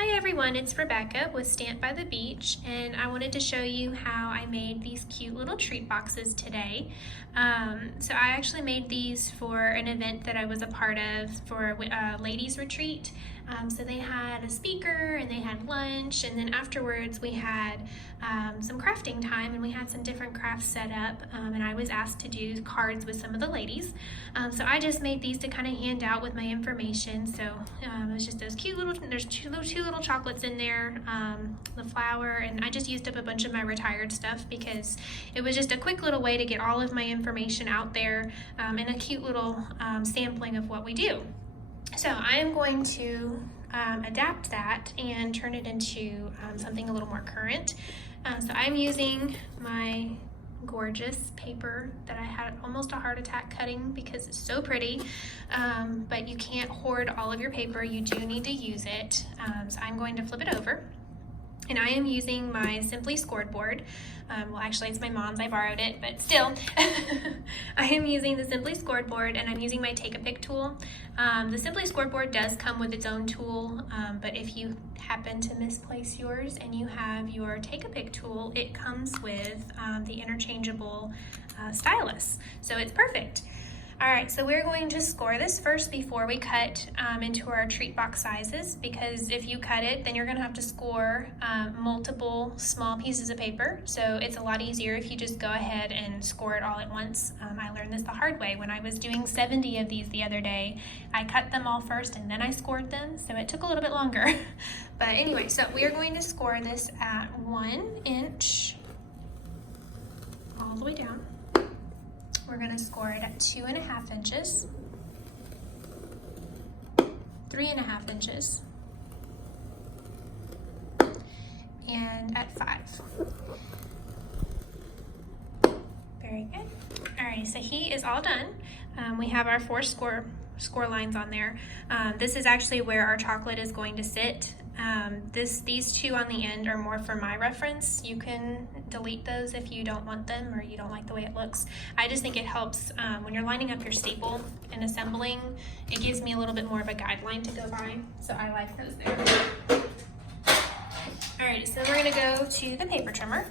Hi everyone, it's Rebecca with Stamp by the Beach, and I wanted to show you how I made these cute little treat boxes today. So I actually made these for an event that I was a part of for a ladies retreat. So they had a speaker and they had lunch, and then afterwards we had some crafting time, and we had some different crafts set up, and I was asked to do cards with some of the ladies. So I just made these to kind of hand out with my information. So it was just those cute little, there's two little chocolates in there, the flower, and I just used up a bunch of my retired stuff because it was just a quick little way to get all of my information out there, and a cute little sampling of what we do. So I am going to adapt that and turn it into something a little more current. So I'm using my gorgeous paper that I had almost a heart attack cutting because it's so pretty, but you can't hoard all of your paper. You do need to use it. So I'm going to flip it over, and I am using my Simply Scored board. Well, actually it's my mom's, I borrowed it, but still. I am using the Simply Scored board, and I'm using my Take-A-Pick tool. The Simply Scored board does come with its own tool, but if you happen to misplace yours and you have your Take-A-Pick tool, it comes with the interchangeable stylus, so it's perfect. All right, so we're going to score this first before we cut into our treat box sizes, because if you cut it, then you're gonna have to score multiple small pieces of paper. So it's a lot easier if you just go ahead and score it all at once. I learned this the hard way. When I was doing 70 of these the other day, I cut them all first and then I scored them, so it took a little bit longer. But anyway, so we are going to score this at 1 inch all the way down. We're going to score it at 2.5 inches, 3.5 inches, and at 5. Very good. Alrighty, so he is all done. We have our 4 score lines on there. This is actually where our chocolate is going to sit. These two on the end are more for my reference. You can delete those if you don't want them or you don't like the way it looks. I just think it helps when you're lining up your staple and assembling. It gives me a little bit more of a guideline to go by, so I like those there. Alright, so we're going to go to the paper trimmer.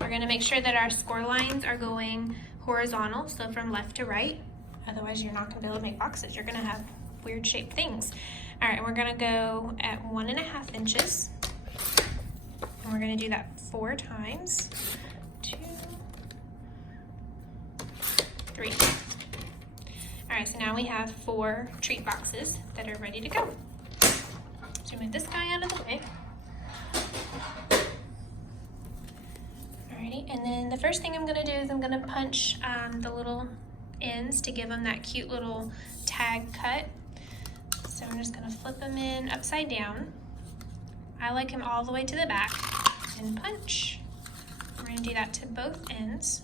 We're going to make sure that our score lines are going horizontal, so from left to right. Otherwise you're not going to be able to make boxes. You're going to have weird shaped things. All right, we're gonna go at 1.5 inches, and we're gonna do that 4 times. 2, 3. All right, so now we have 4 treat boxes that are ready to go. So move this guy out of the way. Alrighty, and then the first thing I'm gonna do is I'm gonna punch the little ends to give them that cute little tag cut. So I'm just going to flip them in upside down. I like him all the way to the back and punch. We're going to do that to both ends.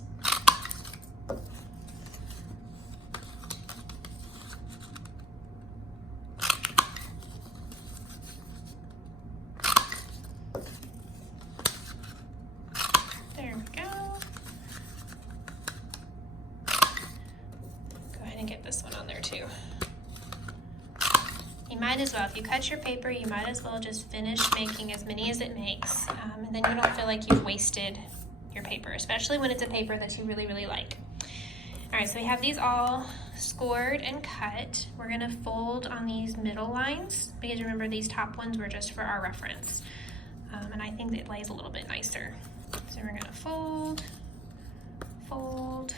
There we go. Go ahead and get this one on there too. You might as well, if you cut your paper, you might as well just finish making as many as it makes, and then you don't feel like you've wasted your paper, especially when it's a paper that you really, really like. All right, so we have these all scored and cut. We're gonna fold on these middle lines, because remember these top ones were just for our reference, and I think it lays a little bit nicer. So we're gonna fold, fold,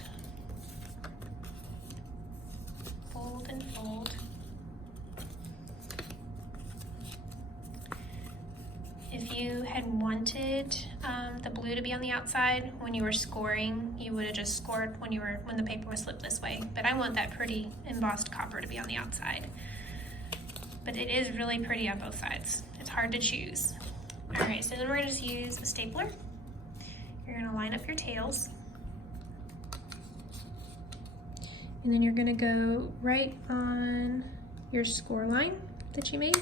fold, and fold. If you had wanted the blue to be on the outside when you were scoring, you would have just scored when the paper was flipped this way. But I want that pretty embossed copper to be on the outside. But it is really pretty on both sides. It's hard to choose. All right, so then we're gonna just use a stapler. You're gonna line up your tails. And then you're gonna go right on your score line that you made.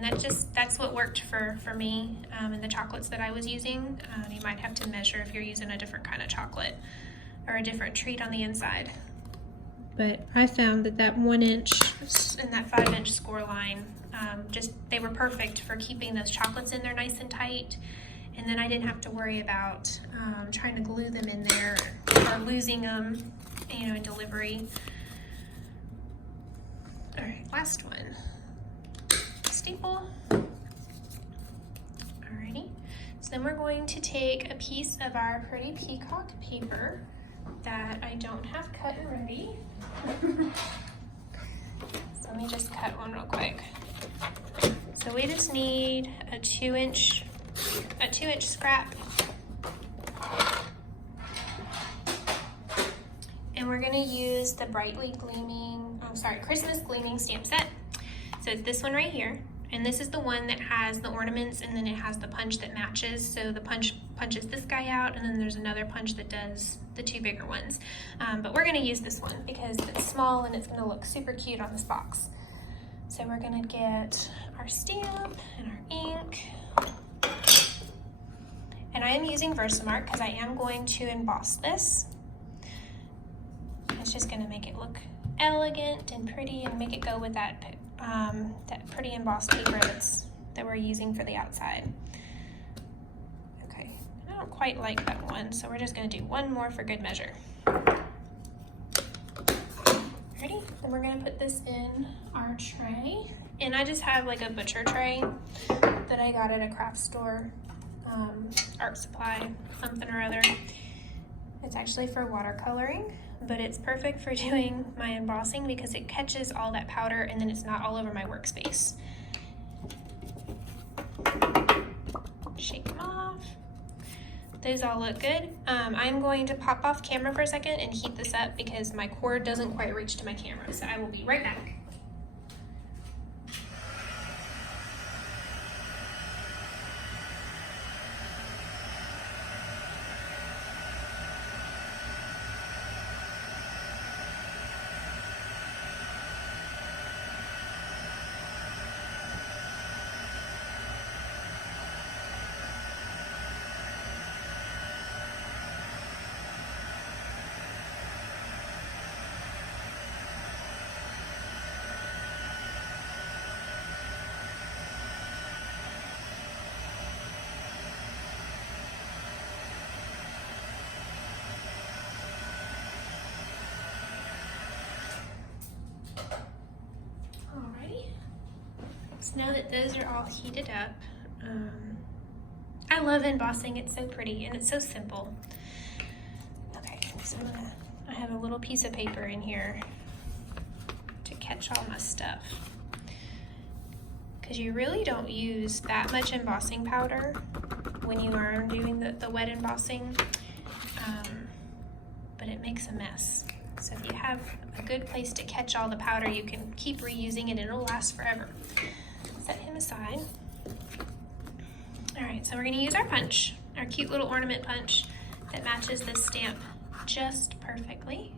And that's what worked for me and the chocolates that I was using. You might have to measure if you're using a different kind of chocolate or a different treat on the inside. but I found that that 1 inch and that 5 inch score line, they were perfect for keeping those chocolates in there nice and tight. And then I didn't have to worry about trying to glue them in there or losing them, in delivery. All right, last one. Staple. Alrighty. So then we're going to take a piece of our pretty peacock paper that I don't have cut and ready. So let me just cut one real quick. So we just need a 2 inch scrap. And we're gonna use the Christmas Gleaming stamp set. So it's this one right here. And this is the one that has the ornaments, and then it has the punch that matches. So the punch punches this guy out, and then there's another punch that does the 2 bigger ones. But we're gonna use this one because it's small and it's gonna look super cute on this box. So we're gonna get our stamp and our ink. And I am using Versamark because I am going to emboss this. It's just gonna make it look elegant and pretty and make it go with that pretty embossed paper that we're using for the outside. Okay, I don't quite like that one, so we're just gonna do one more for good measure. Ready? Then we're gonna put this in our tray. And I just have like a butcher tray that I got at a craft store, art supply, something or other. It's actually for watercoloring, but it's perfect for doing my embossing because it catches all that powder and then it's not all over my workspace. Shake them off. Those all look good. I'm going to pop off camera for a second and heat this up because my cord doesn't quite reach to my camera, so I will be right back. So now that those are all heated up, I love embossing. It's so pretty and it's so simple. Okay, so I have a little piece of paper in here to catch all my stuff. Because you really don't use that much embossing powder when you are doing the wet embossing, but it makes a mess. So if you have a good place to catch all the powder, you can keep reusing it and it'll last forever. Set him aside. All right, so we're gonna use our punch, our cute little ornament punch that matches this stamp just perfectly.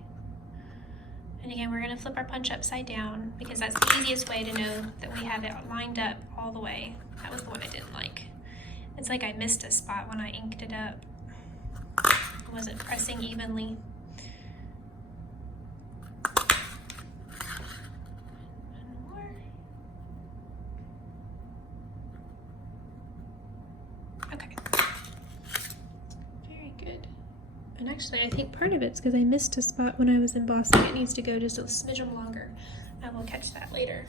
And again, we're gonna flip our punch upside down because that's the easiest way to know that we have it lined up all the way. That was the one I didn't like. It's like I missed a spot when I inked it up. It wasn't pressing evenly. And actually, I think part of it's because I missed a spot when I was embossing. It needs to go just a smidgen longer. I will catch that later.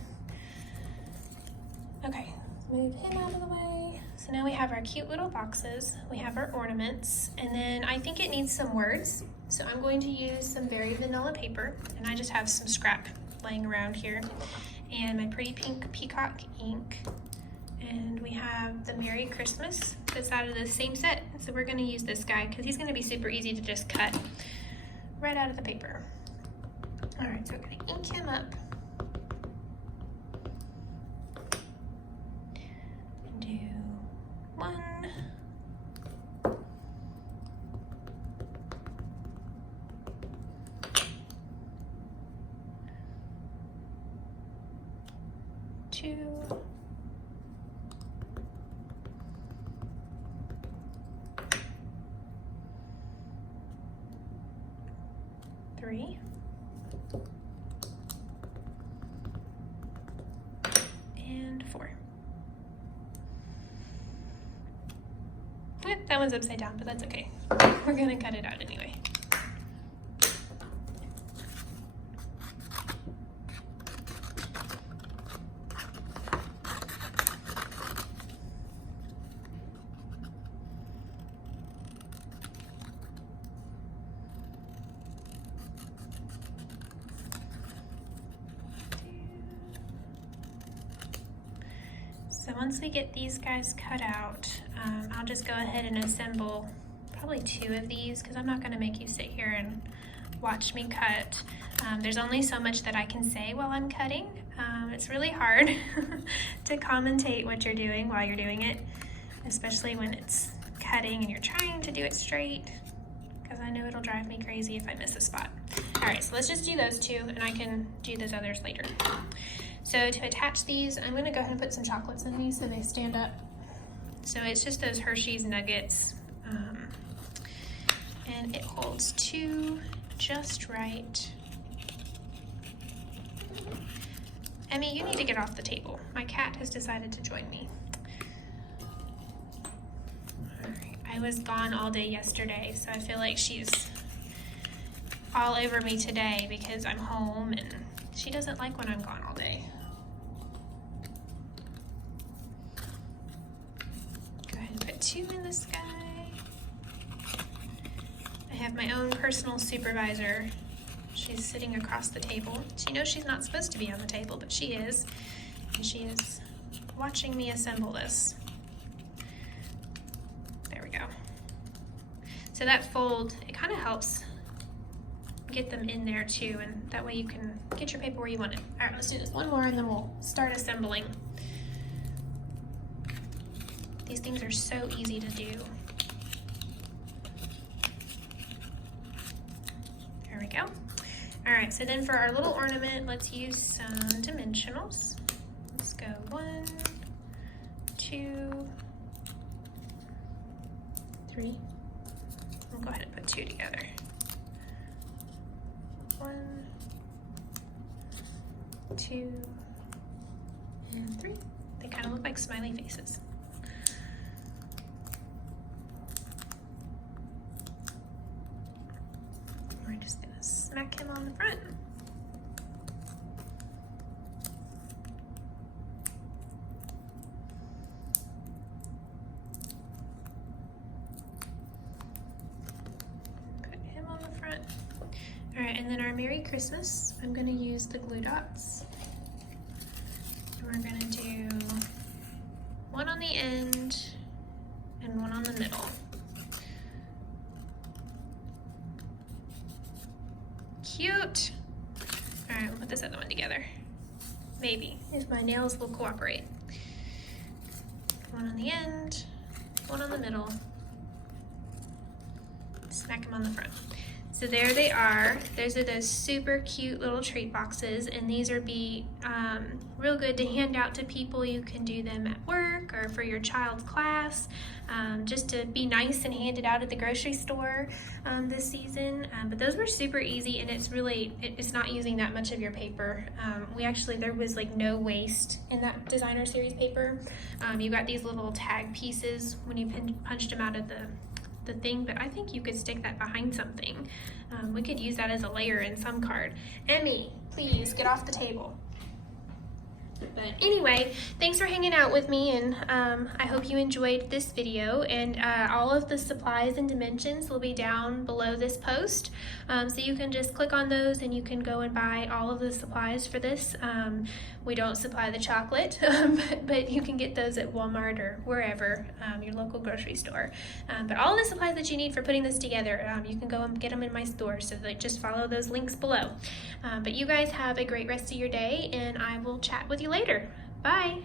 Okay, move him out of the way. So now we have our cute little boxes. We have our ornaments, and then I think it needs some words. So I'm going to use some very vanilla paper, and I just have some scrap laying around here, and my pretty pink peacock ink. And we have the Merry Christmas that's out of the same set. So we're gonna use this guy because he's gonna be super easy to just cut right out of the paper. All right, so we're gonna ink him up. And do 1. 2. 3. 4. That one's upside down, but that's okay. We're gonna cut it out anyway. So once we get these guys cut out, I'll just go ahead and assemble probably 2 of these because I'm not going to make you sit here and watch me cut. There's only so much that I can say while I'm cutting. It's really hard to commentate what you're doing while you're doing it, especially when it's cutting and you're trying to do it straight, because I know it'll drive me crazy if I miss a spot. All right, so let's just do those 2 and I can do those others later. So to attach these, I'm gonna go ahead and put some chocolates in these so they stand up. So it's just those Hershey's Nuggets. And it holds 2 just right. Emmy, you need to get off the table. My cat has decided to join me. All right, I was gone all day yesterday, so I feel like she's all over me today because I'm home and she doesn't like when I'm gone all day. Go ahead and put 2 in this guy. I have my own personal supervisor. She's sitting across the table. She knows she's not supposed to be on the table, but she is. And she is watching me assemble this. There we go. So that fold, it kind of helps get them in there too, and that way you can get your paper where you want it. All right, let's do this one more and then we'll start assembling. These things are so easy to do. There we go. All right, so then for our little ornament, let's use some dimensionals. Let's go 1, 2, 3. We'll go ahead and put 2 together. 1, 2, and 3. They kind of look like smiley faces. We're just gonna smack him on the front. Put him on the front. All right, and then our Merry Christmas, I'm gonna use the glue dots. And we're gonna do 1 on the end and 1 on the middle. Cute. All right, we'll put this other one together. Maybe, if my nails will cooperate. 1 on the end, 1 on the middle. Smack them on the front. So there they are. Those are those super cute little treat boxes, and these are real good to hand out to people. You can do them at work or for your child's class, just to be nice and hand it out at the grocery store this season. But those were super easy, and it's not using that much of your paper. There was like no waste in that designer series paper. You got these little tag pieces when you punched them out of the thing, but I think you could stick that behind something. We could use that as a layer in some card. Emmy, please get off the table. But anyway, thanks for hanging out with me, and I hope you enjoyed this video, and all of the supplies and dimensions will be down below this post, so you can just click on those and you can go and buy all of the supplies for this. We don't supply the chocolate, but you can get those at Walmart or wherever, your local grocery store. But all the supplies that you need for putting this together, you can go and get them in my store, so just follow those links below. But you guys have a great rest of your day, and I will chat with you later. Bye!